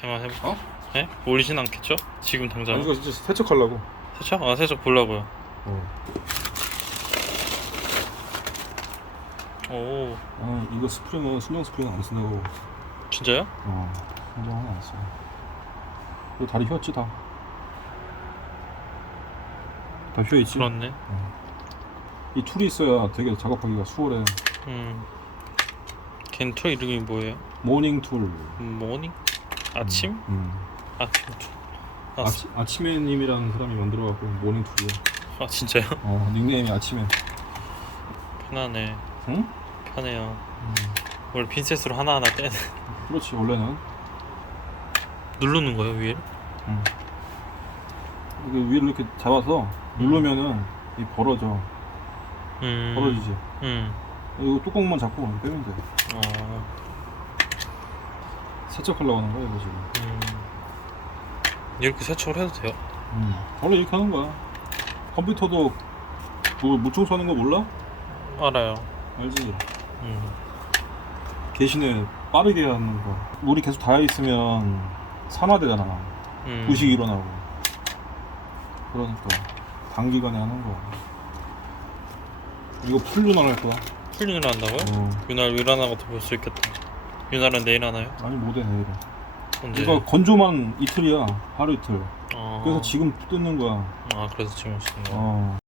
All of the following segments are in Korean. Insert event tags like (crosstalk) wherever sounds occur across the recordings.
걔만 해볼까? 어? 네? 올리진 않겠죠? 지금 당장 이거 진짜 세척하려고 세척? 아 세척 보려고요 어. 오 아 이거 스프링은 순정 스프링 안 쓴다고 진짜요? 어 순정은 안 써. 이거 다리 휘었지 다. 다 휘어 있지? 그렇네 이 툴이 있어야 되게 작업하기가 수월해 음 겐툴 이름이 뭐예요? 모닝 툴 음, 모닝? 아침? 음. 아침 툴. 아, 아치, 아침에님이라는 사람이 만들어갖고 모닝 툴이야 아 진짜요? 어 닉네임이 아침에 편하네 응? 편해요 음. 원래 핀셋으로 하나하나 떼 그렇지 원래는 누르는 거예요 위에? 음. 이게 위를 이렇게 잡아서 누르면은 이 벌어져 음 벌어지지 음 이거 뚜껑만 잡고 빼면 돼 어, 세척하려고 하는 거야 이거 지금 음. 이렇게 세척을 해도 돼요? 음. 원래 이렇게 하는 거야 컴퓨터도 뭐 무청소 하는 거 몰라? 알아요 알지 음. 대신에 빠르게 하는 거 물이 계속 닿아 있으면 산화되잖아 음. 부식이 일어나고 그러니까 단기간에 하는 거 이거 풀루날 할 거야 풀린을 한다고요? 어. 유날 일어나고도 볼 수 있겠다 유날은 내일 하나요? 아니 못해 내일은 언제? 이거 건조만 이틀이야 하루 이틀 어. 그래서 지금 뜯는 거야 아 그래서 지금 하시는 거 어.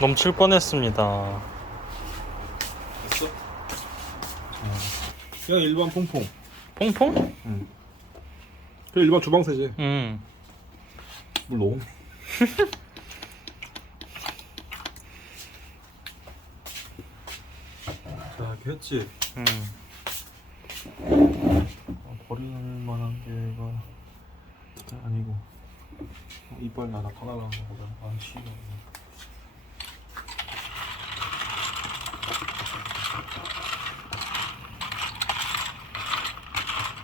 넘칠 뻔했습니다 됐어? 그냥 일반 퐁퐁 퐁퐁? 응. 그냥 일반 주방 세제 음 물 너무 (laughs) 자 이렇게 했지 음. 어, 버릴 만한 게 이거 아니고 어, 이빨 나나 더 날라간 거보다 안 치고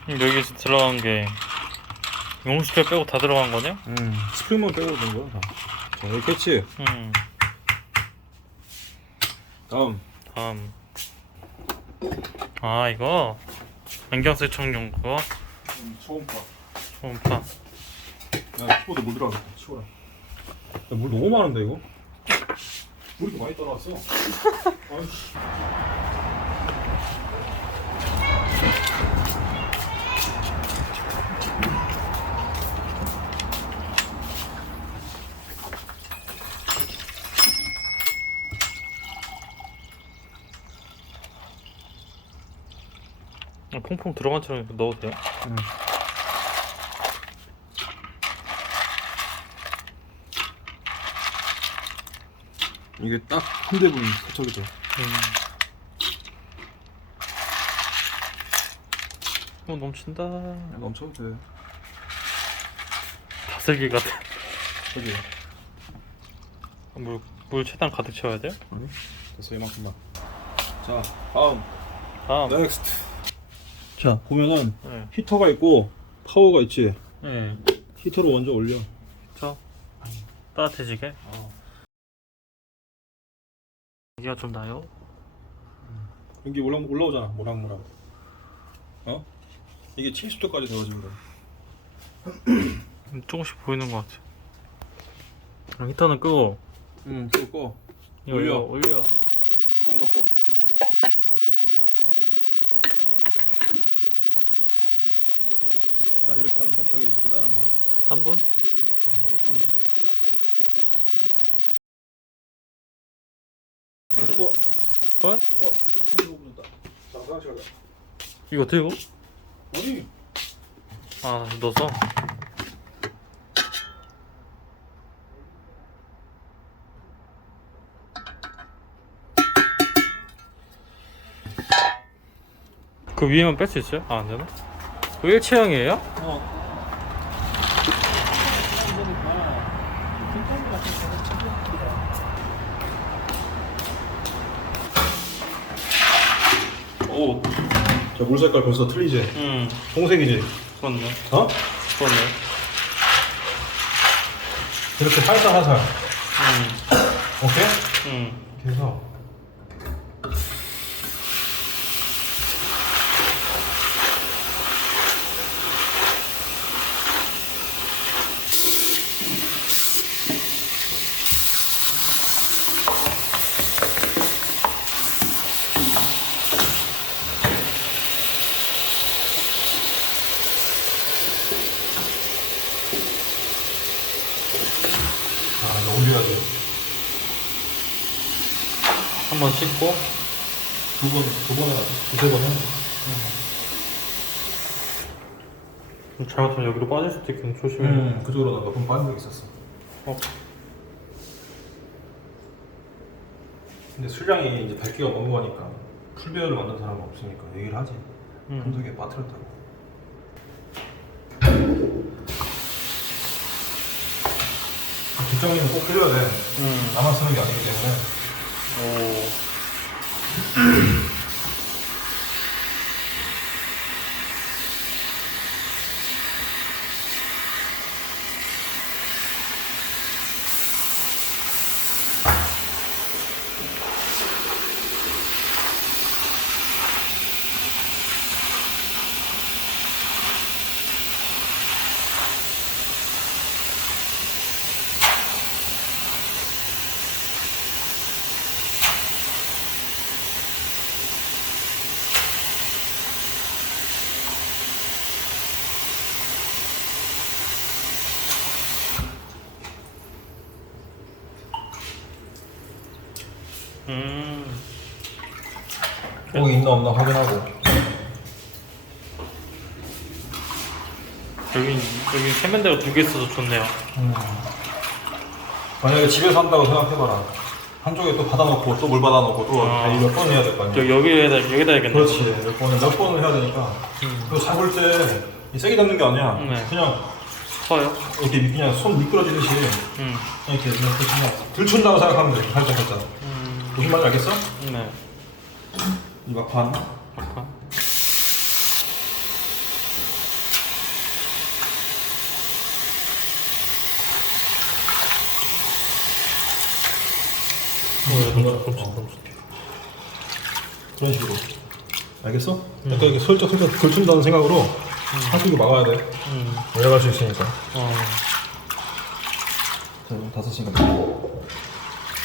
여기서 들어간 게 용수철 빼고 다 들어간 거냐? 음 스프링만 빼고 된 거야 다. 자 이렇게 했지 음. 다음. 다음. 아 이거? 안경 세척용 그거? 초음파. 초음파. 야 키보드 물 들어가겠다. 치워라. 야 물 너무 많은데 이거? 물 이렇게 많이 떠나왔어. (laughs) 아이씨 퐁퐁 들어간 처럼 넣어도 돼요? 응. 이게 딱한 대분 세척이 돼. 음. 어 넘친다 야, 넘쳐도 돼. 다슬기 같아 저기. 물, 물 최대한 가득 채워야 돼요? 아니? 됐어 이만큼만. 자 다음 다음 넥스트. 자 보면은 네. 히터가 있고 파워가 있지. 네. 히터를 먼저 올려. 저 따뜻해지게 여기가 좀 나요? 여기 올라 올라오잖아 모락모락. 어? 이게 70도까지 데워지는 거야. 음, (clears throat) 조금씩 보이는 것 같아 그럼 히터는 끄고 응. 이거 올려. 올려 뚜껑 덮고. 자 이렇게 하면 세척이 이제 끝나는 거야. 3분? 어, 뭐한 번. 꺼. 꺼? 꺼. 35분 됐다. 자, 화장실 가자. 이거 어떻게 고 아니. 아 넣어서 그 위에만 뺄 수 있어요? 아 안 되나? 그 일체형이에요? 어. 어, 옷. 저물 색깔 벌써 틀리지? 응. 홍색이지? 그렇네. 어? 그렇네. 이렇게 살살 살살 응. 오케이? 응. 이렇게 해서 아 이거 올려야 돼한번 씻고. 두 번, 두 번에, 두세 번 해. 잘못하면 여기로 빠질 수도 있겠네. 조심해. 음, 그쪽으로 나몇번 빠진 적 있었어. 어. 근데 술량이 이제 100개가 넘는 거니까 풀배열을 만든 사람은 없으니까 얘기를 하지. 음. 금속에 빠뜨렸다고. 뒷정리는 꼭 돼. 응. 나만 쓰는 게 아니기 때문에. 오. 음. 거기 있나 없나 확인하고. 여기 여기 세면대가 두 개 있어서 좋네요. 음. 만약에 집에서 한다고 생각해봐라. 한쪽에 또 받아놓고 또 물 받아놓고 또 아. 몇번 해야 될 거 아니야. 여, 여기에다 여기다 해야겠네. 그렇지 몇 번을 몇 번을 해야 되니까 음. 그리고 잡을 때 세게 잡는 게 아니야 네. 그냥 커요. 이렇게 그냥 손 미끄러지듯이 음. 이렇게 그냥 들춘다고 생각하면 돼 살짝 살짝 음. 무슨 말인지 알겠어? 네. 이 막판. 어, 그런 식으로 알겠어? 약간 이렇게 슬쩍 슬쩍 들춘다는 생각으로 한쪽이 막아야 돼 음. 내려갈 수 있으니까 어. 자 이거 다 썼으니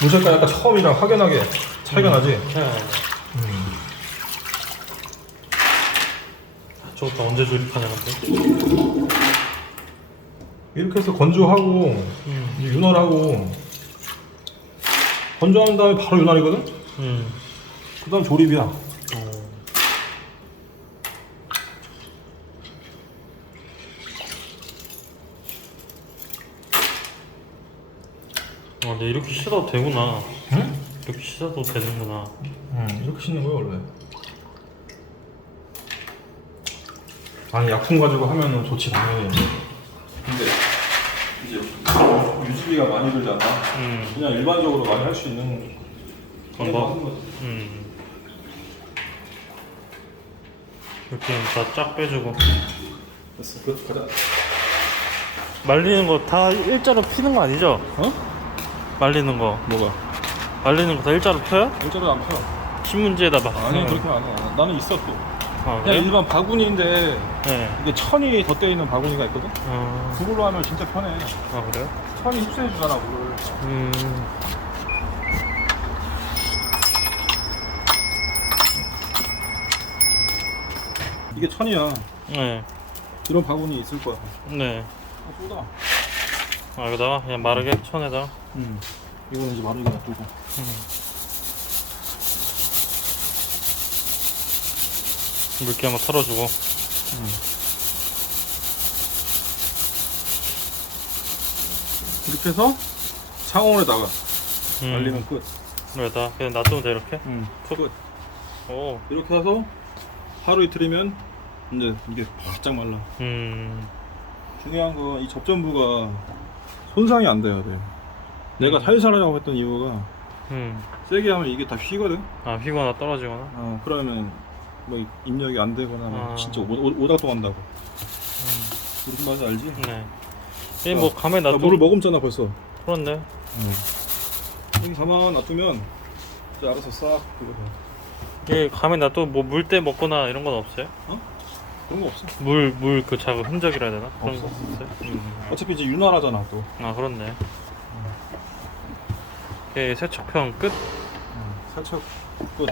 색깔 약간 처음이랑 확연하게 차이가 나지? 네. 음. 저것도 언제 조립하냐 근데. 이렇게 해서 건조하고 음. 이제 윤활하고 건조한 다음에 바로 윤활이거든? 음. 그 다음 조립이야 근데 이렇게 씻어도 되구나. 응? 이렇게 씻어도 되는구나. 응 이렇게 씻는 거야 원래 아니 약품 가지고 하면은 좋지 당연히 근데 이제 유지비가 많이 들지 않나? 음. 그냥 일반적으로 많이 할 수 있는 방법? 하는 거지. 음. 이렇게 다 쫙 빼주고. 됐어 끝 가자 말리는 거 다 일자로 피는 거 아니죠? 어? 말리는 거. 뭐가? 말리는 거 다 일자로 펴요? 일자로 안 펴. 신문지에다 막. 아니 그렇게 안 해. 나는 있어 또. 아, 그냥 그래? 일반 바구니인데 네. 이게 천이 덧대 있는 바구니가 있거든. 어, 그걸로 하면 진짜 편해. 아, 그래요? 천이 흡수해 주잖아 물을. 음. 이게 천이야. 네. 이런 바구니 있을 거야. 네. 어, 쏟아. 아, 여기다가 그냥 마르게 천에다가. 응. 이거는 이제 마르게 놔두고. 물기 한번 털어주고. 이렇게 해서 창원에다가 음. 말리면 끝. 여기다 그냥 놔두면 돼, 이렇게. 응. 끝. 오. 이렇게 해서 하루 이틀이면 이제 이게 바짝 말라. 음. 중요한 건 이 접전부가 손상이 안 돼야 돼. 내가 살살 하려고 했던 이유가 음. 세게 하면 이게 다 휘거든. 아, 휘거나 떨어지거나. 어, 그러면 뭐 입력이 안 되거나 뭐 아. 진짜 오, 오, 오다 또 간다고. 음, 무슨 말인지 알지? 네. 얘 뭐 가만히 나 놔둬. 물을 머금잖아 벌써. 그렇네. 여기 가만 놔두면 이제 알아서 싹 그거 돼. 얘 가만히 놔둬 뭐물 때 먹거나 이런 건 없어요? 그런 거 없어. 물 물 그 작은 흔적이라 해야 되나? 그런 거 없어. 없어요? 음. 어차피 이제 윤활하잖아 또. 아 그렇네. 얘 세척평 끝. 살짝 끝.